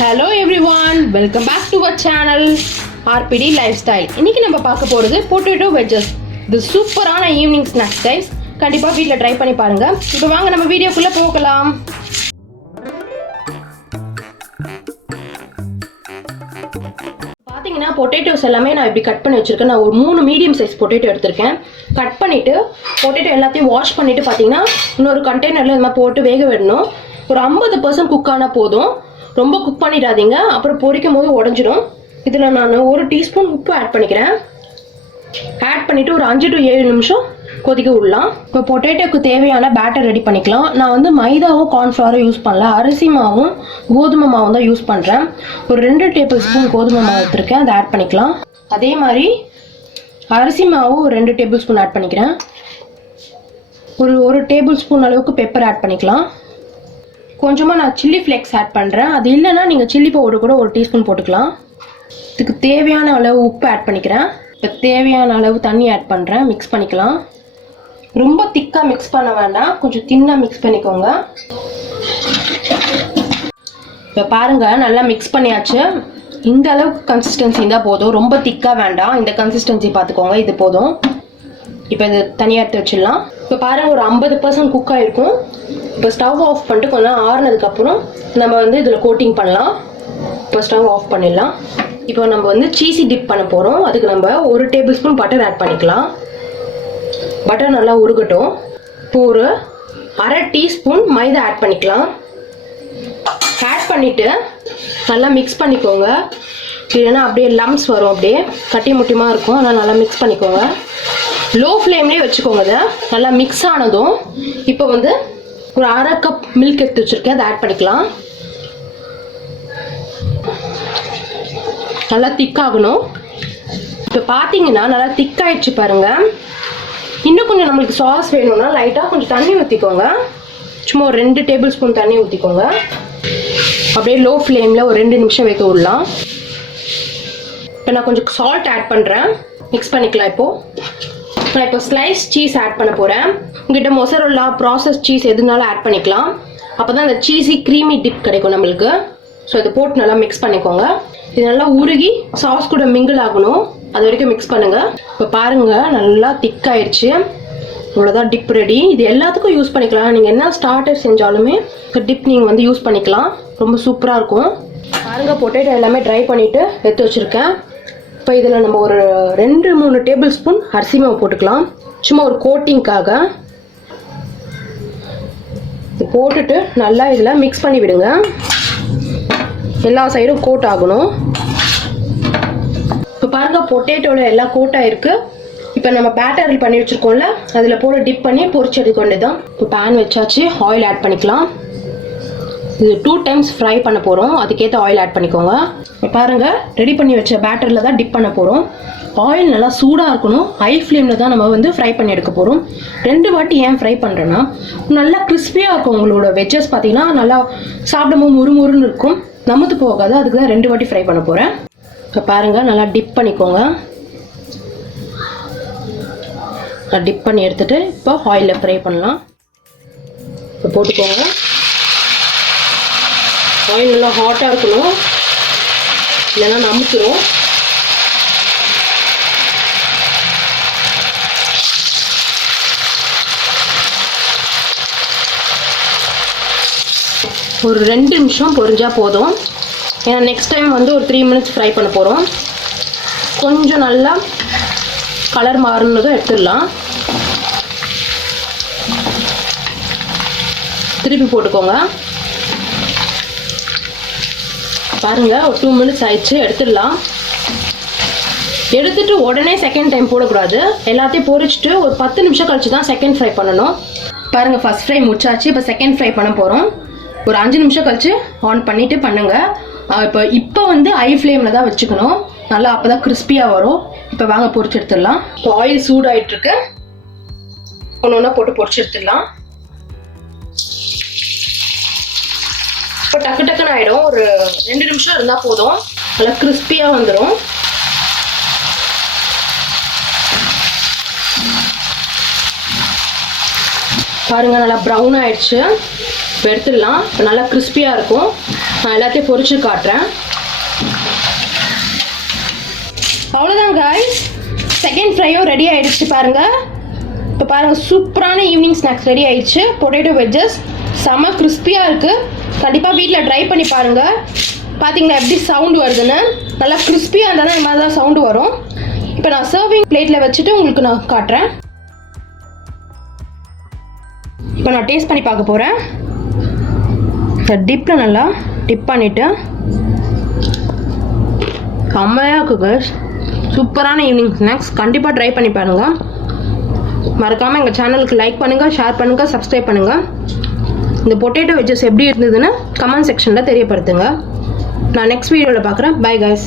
Hello everyone, welcome back to our channel RPD Lifestyle. இன்னைக்கு நம்ம பார்க்க போறது potato wedges. இது சூப்பரான ஈவினிங் ஸ்நாக்ஸ் டைப்ஸ். கண்டிப்பா வீட்ல ட்ரை பண்ணி பாருங்க. இப்போ வாங்க நம்ம வீடியோக்குள்ள போகலாம். பாத்தீங்கன்னா பொட்டேட்டோஸ் எல்லாமே நான் இப்படி கட் பண்ணி வச்சிருக்கேன். நான் ஒரு 3 மீடியம் சைஸ் பொட்டேட்டோ எடுத்திருக்கேன். கட் பண்ணிட்டு பொட்டேட்டோ எல்லாத்தையும் வாஷ் பண்ணிட்டு பாத்தீங்கன்னா இன்னொரு கண்டெய்னர்ல இந்த மாதிரி போட்டு வேக விடணும். ஒரு 50% குக் ஆனா போதும். ரொம்ப குக் பண்ணிடாதீங்க, அப்புறம் பொரிக்கும் போது உடஞ்சிடும். இதில் நான் 1 டீஸ்பூன் உப்பு ஆட் பண்ணிக்கிறேன். ஆட் பண்ணிவிட்டு ஒரு 5 to 7 நிமிஷம் கொதிக்க விடலாம். இப்போ பொட்டேட்டோக்கு தேவையான பேட்டர் ரெடி பண்ணிக்கலாம். நான் வந்து மைதாவும் கார்ன்ஃப்ளவரும் யூஸ் பண்ணல, அரிசி மாவும் கோதுமை மாவும் தான் யூஸ் பண்ணுறேன். ஒரு 2 டேபிள் ஸ்பூன் கோதுமை மாவு எடுத்துருக்கேன், அதை ஆட் பண்ணிக்கலாம். அதே மாதிரி அரிசி மாவும் ஒரு 2 டேபிள் ஸ்பூன் ஆட் பண்ணிக்கிறேன். ஒரு டேபிள் ஸ்பூன் அளவுக்கு பெப்பர் ஆட் பண்ணிக்கலாம். கொஞ்சமாக நான் சில்லி ஃப்ளேக்ஸ் ஆட் பண்ணுறேன். அது இல்லைன்னா நீங்கள் சில்லி பவுடர் கூட ஒரு டீஸ்பூன் போட்டுக்கலாம். இதுக்கு தேவையான அளவு உப்பு ஆட் பண்ணிக்கிறேன். இப்போ தேவையான அளவு தண்ணி ஆட் பண்ணுறேன். மிக்ஸ் பண்ணிக்கலாம். ரொம்ப திக்காக மிக்ஸ் பண்ண வேண்டாம், கொஞ்சம் தின்னாக மிக்ஸ் பண்ணிக்கோங்க. இப்போ பாருங்கள், நல்லா மிக்ஸ் பண்ணியாச்சு. இந்த அளவுக்கு கன்சிஸ்டன்சி இருந்தால் போதும், ரொம்ப திக்காக வேண்டாம். இந்த கன்சிஸ்டன்சி பார்த்துக்கோங்க, இது போதும். இப்போ இது தனியாக எடுத்து வச்சிடலாம். இப்போ பாருங்கள், ஒரு 50% குக் ஆகிருக்கும். இப்போ ஸ்டவ் ஆஃப் பண்ணிட்டு கொஞ்சம் ஆறுனதுக்கப்புறம் நம்ம வந்து இதில் கோட்டிங் பண்ணலாம். இப்போ ஸ்டவ் ஆஃப் பண்ணிடலாம். இப்போ நம்ம வந்து சீஸி டிப் பண்ண போகிறோம். அதுக்கு நம்ம 1 டேபிள் ஸ்பூன் பட்டர் ஆட் பண்ணிக்கலாம். பட்டர் நல்லா உருகட்டும். இப்போ ஒரு 1/2 டீஸ்பூன் மைதா ஆட் பண்ணிக்கலாம். ஆட் பண்ணிவிட்டு நல்லா மிக்ஸ் பண்ணிக்கோங்க. இல்லைன்னா அப்படியே லம்ஸ் வரும், அப்படியே கட்டி முட்டியமாக இருக்கும். அதனால் நல்லா மிக்ஸ் பண்ணிக்கோங்க. லோ ஃப்ளேம்லேயே வச்சுக்கோங்க. அதை நல்லா மிக்ஸ் ஆனதும் இப்போ வந்து ஒரு 1/2 கப் மில்க் எடுத்து வச்சுருக்கேன், அதை ஆட் பண்ணிக்கலாம். நல்லா திக்காகணும். இப்போ பார்த்தீங்கன்னா நல்லா திக்காயிடுச்சு பாருங்கள். இன்னும் கொஞ்சம் நம்மளுக்கு சாஸ் வேணும்னா லைட்டாக கொஞ்சம் தண்ணி ஊற்றிக்கோங்க. சும்மா ஒரு 2 டேபிள் ஸ்பூன் தண்ணி ஊற்றிக்கோங்க. அப்படியே லோ ஃப்ளேமில் ஒரு 2 நிமிஷம் வைக்க விடலாம். இப்போ நான் கொஞ்சம் சால்ட் ஆட் பண்ணுறேன். மிக்ஸ் பண்ணிக்கலாம். நான் இப்போ ஸ்லைஸ் சீஸ் ஆட் பண்ண போகிறேன். உங்கள்கிட்ட மொசரோலா ப்ராசஸ் சீஸ் எதுனாலும் ஆட் பண்ணிக்கலாம். அப்போ தான் அந்த சீஸி க்ரீமி டிப் கிடைக்கும் நம்மளுக்கு. ஸோ இதை போட்டு நல்லா மிக்ஸ் பண்ணிக்கோங்க. இது நல்லா உருகி சாஸ் கூட மிங்கிள் ஆகணும், அது வரைக்கும் மிக்ஸ் பண்ணுங்கள். இப்போ பாருங்கள், நல்லா திக்காயிடுச்சு. இவ்வளோதான் டிப் ரெடி. இது எல்லாத்துக்கும் யூஸ் பண்ணிக்கலாம். நீங்கள் என்ன ஸ்டார்டர் செஞ்சாலுமே டிப் நீங்கள் வந்து யூஸ் பண்ணிக்கலாம். ரொம்ப சூப்பராக இருக்கும். பாருங்கள், பொட்டேட்டோ எல்லாமே ட்ரை பண்ணிவிட்டு எடுத்து வச்சுருக்கேன். இப்போ இதில் நம்ம ஒரு 2-3 டேபிள் ஸ்பூன் அரிசி மாவு போட்டுக்கலாம், சும்மா ஒரு கோட்டிங்காக. இது போட்டுட்டு நல்லா இதில் மிக்ஸ் பண்ணி விடுங்க. எல்லா சைடும் கோட் ஆகணும். இப்போ பாருங்கள், பொட்டேட்டோவில் எல்லாம் கோட் ஆகிருக்கு. இப்போ நம்ம பேட்டர் பண்ணி வச்சுருக்கோம்ல, அதில் போட்டு டிப் பண்ணி பொரிச்சு எடுக்க வேண்டியதுதான். இப்போ பேன் வச்சாச்சு, ஆயில் ஆட் பண்ணிக்கலாம். இது 2 டைம்ஸ் ஃப்ரை பண்ண போகிறோம், அதுக்கேற்ற ஆயில் ஆட் பண்ணிக்கோங்க. இப்போ பாருங்கள், ரெடி பண்ணி வச்ச பேட்டரில் தான் டிப் பண்ண போகிறோம். ஆயில் நல்லா சூடாக இருக்கணும். ஹை ஃப்ளேமில் தான் நம்ம வந்து ஃப்ரை பண்ணி எடுக்க போகிறோம். 2 வாட்டி ஏன் ஃப்ரை பண்ணுறேன்னா, நல்லா கிறிஸ்பியாக இருக்கும். உங்களோட வெஜ்ஜஸ் பார்த்தீங்கன்னா நல்லா சாப்பிடும்போது முறுமுறுன்னு இருக்கும், நமுத்து போகாது. அதுக்கு தான் 2 வாட்டி ஃப்ரை பண்ண போகிறேன். இப்போ பாருங்கள், நல்லா டிப் பண்ணிக்கோங்க. டிப் பண்ணி எடுத்துகிட்டு இப்போ ஆயிலில் ஃப்ரை பண்ணலாம். இப்போ போட்டுக்கோங்க. ஆயில் நல்லா ஹாட்டாக இருக்கணும், இல்லைன்னா நமுத்துரும். ஒரு 2 நிமிஷம் பொரிஞ்சால் போதும். ஏன்னா நெக்ஸ்ட் டைம் வந்து ஒரு 3 மினிட்ஸ் ஃப்ரை பண்ண போகிறோம். கொஞ்சம் நல்லா கலர் மாறினதும் எடுத்துடலாம். திருப்பி போட்டுக்கோங்க. பாருங்கள், ஒரு 2 மினிட்ஸ் ஆயிடுச்சு, எடுத்துடலாம். எடுத்துட்டு உடனே செகண்ட் டைம் போடக்கூடாது. எல்லாத்தையும் பொரிச்சிட்டு ஒரு 10 நிமிஷம் கழிச்சு தான் செகண்ட் ஃப்ரை பண்ணணும். பாருங்கள், ஃபர்ஸ்ட் ஃப்ரை முடிச்சாச்சு. இப்போ செகண்ட் ஃப்ரை பண்ண போகிறோம். ஒரு 5 நிமிஷம் கழிச்சு ஆன் பண்ணிவிட்டு பண்ணுங்கள். இப்போ வந்து ஹை ஃப்ளேமில் தான் வச்சுக்கணும், நல்லா அப்போ தான் கிறிஸ்பியாக வரும். இப்போ வாங்க பொரிச்சு எடுத்துடலாம். இப்போ ஆயில் சூடாகிட்டுருக்கு, ஒன்று ஒன்றா போட்டு பொரிச்சு எடுத்துடலாம். இப்போ டக்கு டக்குன்னு ஆகிடும். ஒரு 2 நிமிஷம் இருந்தால் போதும், நல்லா கிறிஸ்பியாக வந்துடும். பாருங்கள், நல்லா ப்ரௌன் ஆயிடுச்சு. இப்போ எடுத்துடலாம். இப்போ நல்லா கிறிஸ்பியாக இருக்கும். நான் எல்லாத்தையும் பொரிச்சு காட்டுறேன். அவ்வளோதான் guys, செகண்ட் ஃப்ரையும் ரெடி ஆயிடுச்சு பாருங்க. இப்போ பாருங்க, சூப்பரான ஈவினிங் ஸ்நாக்ஸ் ரெடி ஆயிடுச்சு. பொட்டேட்டோ வெஜ்ஜஸ் செம கிறிஸ்பியாக இருக்கு. கண்டிப்பாக வீட்டில் ட்ரை பண்ணி பாருங்க. பார்த்தீங்களா எப்படி சவுண்டு வருதுன்னு? நல்லா கிறிஸ்பியாக இருந்தால் தான் இந்த மாதிரி தான் சவுண்டு வரும். இப்போ நான் சர்விங் பிளேட்டில் வச்சுட்டு உங்களுக்கு நான் காட்டுறேன். இப்போ நான் டேஸ்ட் பண்ணி பார்க்க போகிறேன். டிப்பில் நல்லா டிப் பண்ணிவிட்டு செம்மையாக இருக்குங்க. சூப்பரான ஈவினிங் ஸ்நாக்ஸ் கண்டிப்பாக ட்ரை பண்ணி பாருங்கள். மறக்காமல் எங்கள் சேனலுக்கு லைக் பண்ணுங்கள், ஷேர் பண்ணுங்கள், சப்ஸ்கிரைப் பண்ணுங்கள். இந்த பொட்டேட்டோ வெஜ்ஜஸ் எப்படி இருந்ததுன்னு கமெண்ட் செக்ஷனில் தெரியப்படுத்துங்க. நான் நெக்ஸ்ட் வீடியோவில் பார்க்குறேன். Bye guys.